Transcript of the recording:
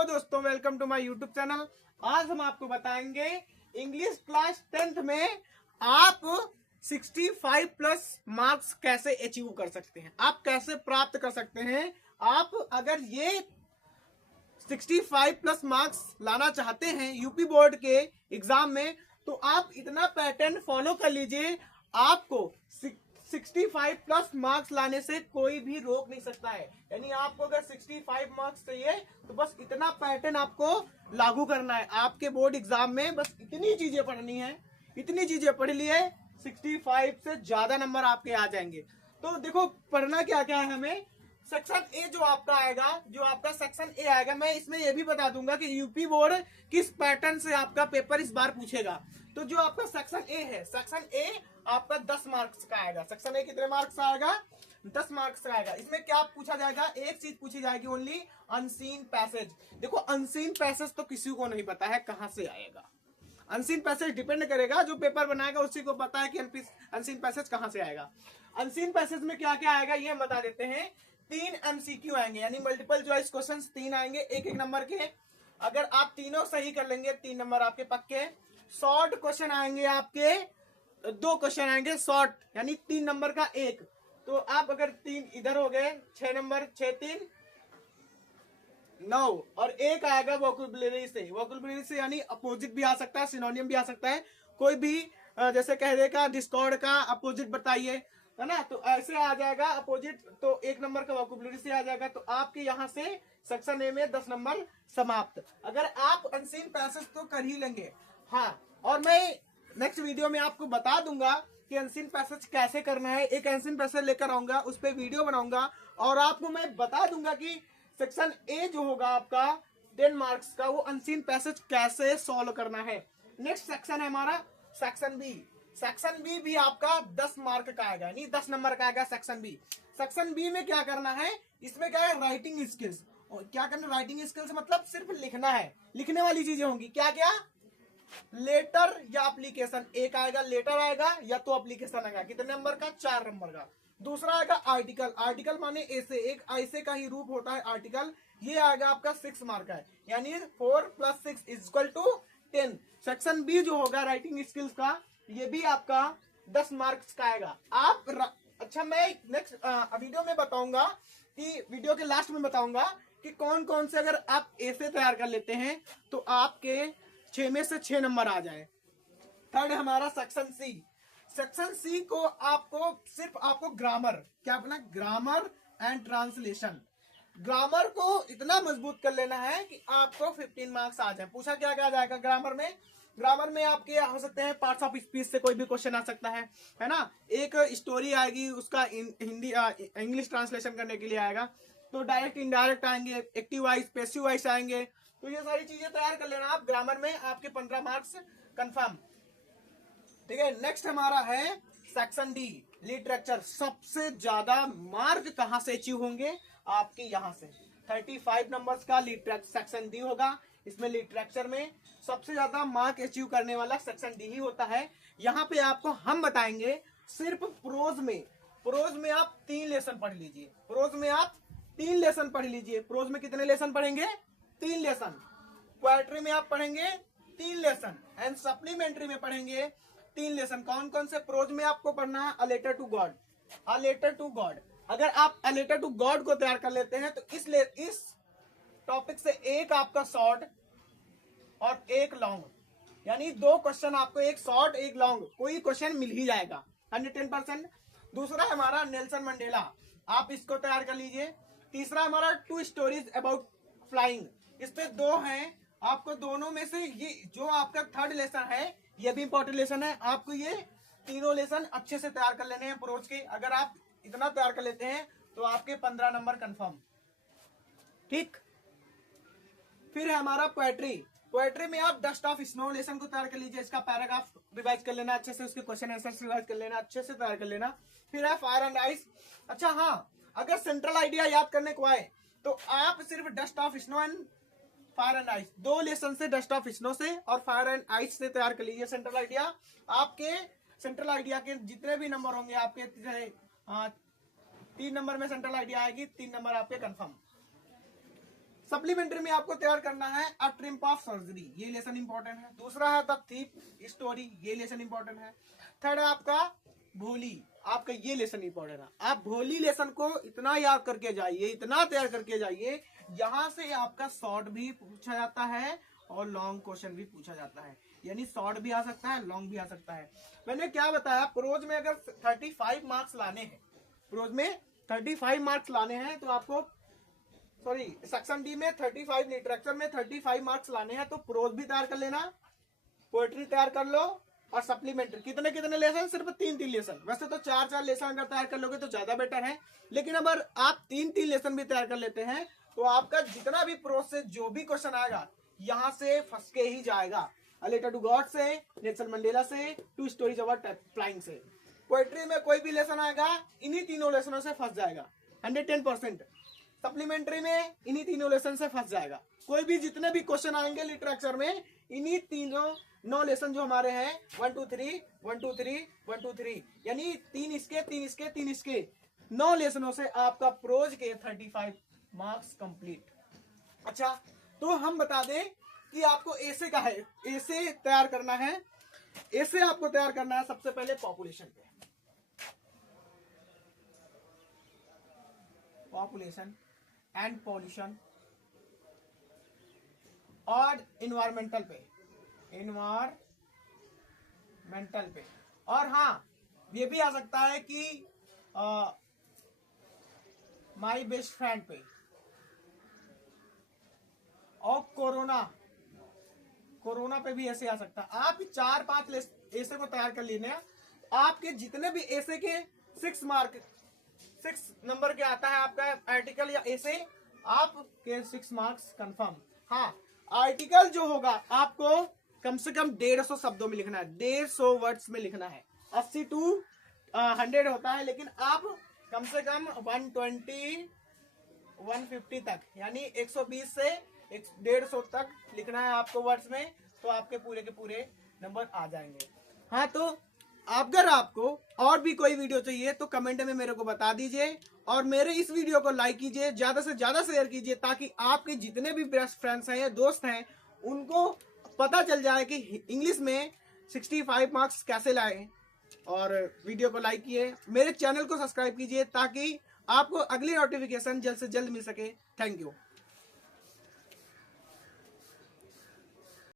Hello दोस्तों, welcome to my YouTube channel. आज हम आपको बताएंगे इंग्लिश क्लास 10th में आप 65 प्लस मार्क्स कैसे अचीव कर सकते हैं, आप कैसे प्राप्त कर सकते हैं। आप अगर ये 65 प्लस मार्क्स लाना चाहते हैं यूपी बोर्ड के एग्जाम में, तो आप इतना पैटर्न फॉलो कर लीजिए। आपको 65 प्लस मार्क्स लाने से कोई भी रोक नहीं सकता है। यानी आपको अगर 65 मार्क्स चाहिए तो बस इतना पैटर्न आपको लागू करना है आपके बोर्ड एग्जाम में। बस इतनी चीजें पढ़नी है, इतनी चीजें पढ़ लिए 65 से ज्यादा नंबर आपके आ जाएंगे। तो देखो पढ़ना क्या क्या है हमें। सेक्शन ए जो आपका आएगा, जो आपका सेक्शन ए आएगा, मैं इसमें यह भी बता दूंगा कि यूपी बोर्ड किस पैटर्न से आपका पेपर इस बार पूछेगा। तो जो आपका सेक्शन ए है, सेक्शन ए आपका 10 मार्क्स का आएगा। सेक्शन ए कितने मार्क्स का आएगा? 10 मार्क्स का आएगा। इसमें क्या पूछा जाएगा? एक चीज पूछी जाएगी, ओनली अनसीन पैसेज। देखो अनसीन पैसेज तो किसी को नहीं पता है कहां से आएगा। अनसीन पैसेज डिपेंड करेगा, जो पेपर बनाएगा उसी को पता है कि अनसीन पैसेज कहां से आएगा। अनसीन पैसेज में क्या क्या आएगा ये हम बता देते हैं। 3 MCQ आएंगे, यानी मल्टीपल चॉइस क्वेश्चंस 3 आएंगे, एक एक नंबर के। अगर आप तीनों सही कर लेंगे 3 नंबर आपके पक्के। शॉर्ट क्वेश्चन आएंगे आपके, 2 क्वेश्चन आएंगे शॉर्ट, यानी 3 नंबर का एक। तो आप अगर 3 इधर हो गए, 6 नंबर, 6 3 9, और एक आएगा वोकैबुलरी से। वोकैबुलरी से यानी अपोजिट भी आ सकता है, सिनोनियम भी आ सकता है। कोई भी जैसे कह देगा डिस्कॉर्ड का अपोजिट बताइए, है ना, तो ऐसे आ जाएगा अपोजिट। तो 1 नंबर का वोकैबुलरी से आ जाएगा। तो आपके यहाँ से सेक्शन ए में 10 नंबर समाप्त। अगर आप अनसीन पैसेज तो कर ही लेंगे। हाँ, और मैं नेक्स्ट वीडियो में आपको बता दूंगा कि अनसीन पैसेज कैसे करना है। एक अनसीन पैसेज लेकर आऊंगा, उस पर वीडियो बनाऊंगा, और आपको मैं बता दूंगा कि सेक्शन ए जो होगा आपका 10 मार्क्स का, वो अनसीन पैसेज कैसे सॉल्व करना है। नेक्स्ट सेक्शन है हमारा सेक्शन बी। सेक्शन बी भी आपका 10 मार्क का आएगा, यानी 10 नंबर का आएगा सेक्शन बी। सेक्शन बी में क्या करना है? इसमें क्या है? Writing skills. और क्या करना? राइटिंग स्किल्स मतलब सिर्फ लिखना है, लिखने वाली चीजें होंगी। क्या क्या? लेटर या एप्लीकेशन। एक आएगा लेटर आएगा, या तो एप्लीकेशन आएगा। कितने नंबर का? 4 नंबर का। दूसरा आएगा आर्टिकल। आर्टिकल माने ऐसे, एक ऐसे का ही रूप होता है आर्टिकल। ये आएगा आपका 6 मार्क का है, यानी 4 + 6 = 10। सेक्शन बी जो होगा राइटिंग स्किल्स का, ये भी आपका 10 मार्क्स का आएगा। आप अच्छा, मैं नेक्स्ट वीडियो में बताऊंगा, कि वीडियो के लास्ट में बताऊंगा कि कौन कौन से अगर आप ऐसे तैयार कर लेते हैं तो आपके 6 में से 6 नंबर आ जाए। थर्ड हमारा सेक्शन सी। सेक्शन सी को आपको ग्रामर, क्या अपना ग्रामर एंड ट्रांसलेशन, ग्रामर को इतना मजबूत कर लेना है कि आपको 15 मार्क्स आ जाए। पूछा क्या क्या आ जाएगा ग्रामर में? ग्रामर में आपके हो सकते हैं पार्ट्स ऑफ स्पीच से कोई भी क्वेश्चन आ सकता है ना। एक स्टोरी आएगी, उसका हिंदी इंग्लिश ट्रांसलेशन करने के लिए आएगा। तो डायरेक्ट इनडायरेक्ट आएंगे, एक्टिव वाइज, पैसिव वाइज आएंगे। तो ये सारी चीजें तैयार कर लेना आप। ग्रामर में आपके 15 मार्क्स कंफर्म। ठीक है, नेक्स्ट हमारा है सेक्शन डी, लिटरेचर। सबसे ज्यादा मार्क कहां से अचीव होंगे? आपके यहां से 35 नंबर्स का लिटरेचर सेक्शन डी होगा। इसमें लिटरेचर में सबसे ज्यादा मार्क अचीव करने वाला सेक्शन डी ही होता है। यहाँ पे आपको हम बताएंगे सिर्फ प्रोज में। प्रोज में आप 3 लेसन पढ़ लीजिए। प्रोज में आप 3 लेसन पढ़ लीजिए। प्रोज में कितने लेसन पढ़ेंगे? 3 लेसन। पोएट्री में आप पढ़ेंगे 3 लेसन, एंड सप्लीमेंट्री में पढ़ेंगे 3 लेसन। कौन कौन से? प्रोज में आपको पढ़ना है a letter to God. A letter to God, अगर आप अ लेटर टू गॉड को तैयार कर लेते हैं तो इस टॉपिक से एक आपका शॉर्ट और एक लॉन्ग, यानी 2 क्वेश्चन आपको, एक शॉर्ट एक लॉन्ग, कोई क्वेश्चन मिल ही जाएगा 110%। दूसरा हमारा नेल्सन मंडेला, आप इसको तैयार कर लीजिए। तीसरा हमारा 2 स्टोरीज अबाउट फ्लाइंग। इस पे 2 हैं, आपको दोनों में से ये जो आपका थर्ड लेसन है, ये भी इंपॉर्टेंट लेसन है। आपको ये तीनों लेसन अच्छे से तैयार कर लेने हैं प्रोज के। अगर आप इतना तैयार कर लेते हैं तो आपके 15 नंबर कंफर्म। ठीक, फिर है हमारा पोएट्री। पोएट्री में आप डस्ट ऑफ स्नो लेसन को तैयार कर लीजिए। इसका पैराग्राफ रिवाइज कर लेना अच्छे से, उसके क्वेश्चन आंसर रिवाइज कर लेना, अच्छे से तैयार कर लेना। फिर है फायर एंड आइस। अच्छा हाँ, अगर सेंट्रल आइडिया याद करने को आए तो आप सिर्फ dust of snow and fire and ice, 2 lesson से, डस्ट ऑफ स्नो से और फायर एंड आइस से तैयार कर लीजिए सेंट्रल आइडिया। आपके सेंट्रल आइडिया के जितने भी नंबर होंगे आपके 3 नंबर में सेंट्रल आइडिया आएगी, 3 नंबर आपके कंफर्म। सप्लीमेंट्री में आपको तैयार करना है अ ट्रिम्प ऑफ सर्जरी, ये लेसन इंपॉर्टेंट है। दूसरा है द थीफ स्टोरी, ये लेसन इंपॉर्टेंट है। थर्ड है आपका भोली, आपका ये लेसन इंपॉर्टेंट है। आप भोली लेसन को इतना याद करके जाइए, इतना तैयार करके जाइए, यहाँ से आपका शॉर्ट भी पूछा जाता है और लॉन्ग क्वेश्चन भी पूछा जाता है, यानी शॉर्ट भी आ सकता है, लॉन्ग भी आ सकता है। मैंने क्या बताया, प्रोज में अगर 35 मार्क्स लाने हैं, प्रोज में 35 मार्क्स लाने हैं तो आपको, सॉरी सेक्शन डी में 35, लिटरेचर में 35 मार्क्स लाने हैं तो प्रोज भी तैयार कर लेना, पोएट्री तैयार कर लो और सप्लीमेंट्री। कितने कितने लेसन? सिर्फ 3-3 लेसन। वैसे तो 4-4 लेसन अगर तैयार कर लोगे तो ज्यादा बेटर है, लेकिन अगर आप 3-3 लेसन भी तैयार कर लेते हैं तो आपका जितना भी प्रोज से जो भी क्वेश्चन आएगा यहाँ से फंस के ही जाएगा। अ लेटर टू गॉड से, नेल्सन मंडेला से, 2 स्टोरीज अबाउट फ्लाइंग से। पोएट्री में कोई भी लेसन आएगा इन्हीं तीनों लेसनों से फंस जाएगा 110%। सप्लीमेंट्री में इन्हीं तीनों लेसन से फंस जाएगा। कोई भी जितने भी क्वेश्चन आएंगे लिटरेचर में, इन्हीं तीनों 9 लेसन जो हमारे हैं 1 2 3 1 2 3 1 2 3, यानी 3 इसके 3 इसके 3 इसके 9 लेसनों से आपका प्रोज के 35 मार्क्स कंप्लीट। अच्छा, तो हम बता दें कि आपको ऐसे का है, ऐसे तैयार करना है। ऐसे आपको तैयार करना है सबसे पहले पॉपुलेशन पे, पॉपुलेशन एंड पॉल्यूशन और इन्वायरमेंटल पे, इन्वायरमेंटल पे। और हाँ, ये भी आ सकता है कि माय बेस्ट फ्रेंड पे और कोरोना पे भी ऐसे आ सकता है। आप 4-5 ऐसे को तैयार कर लेने हैं। आपके जितने भी ऐसे के 6 नंबर के आता है आपका आर्टिकल या ऐसे, आपके 6 मार्क्स कंफर्म। हाँ, आर्टिकल जो होगा आपको कम से कम 150 शब्दों में लिखना है, 150 वर्ड्स में लिखना है। 80 to 100 होता है, लेकिन आप कम से कम 120 150 तक, यानी 120 से 150 तक लिखना है आपको वर्ड्स में, तो आपके पूरे के पूरे नंबर आ जाएंगे। हाँ, तो अगर आपको और भी कोई वीडियो चाहिए तो कमेंट में मेरे को बता दीजिए और मेरे इस वीडियो को लाइक कीजिए, ज्यादा से ज्यादा शेयर कीजिए, ताकि आपके जितने भी बेस्ट फ्रेंड्स हैं या दोस्त हैं उनको पता चल जाए कि इंग्लिश में 65 मार्क्स कैसे लाए। और वीडियो को लाइक कीजिए, मेरे चैनल को सब्सक्राइब कीजिए ताकि आपको अगली नोटिफिकेशन जल्द से जल्द मिल सके। Thank you.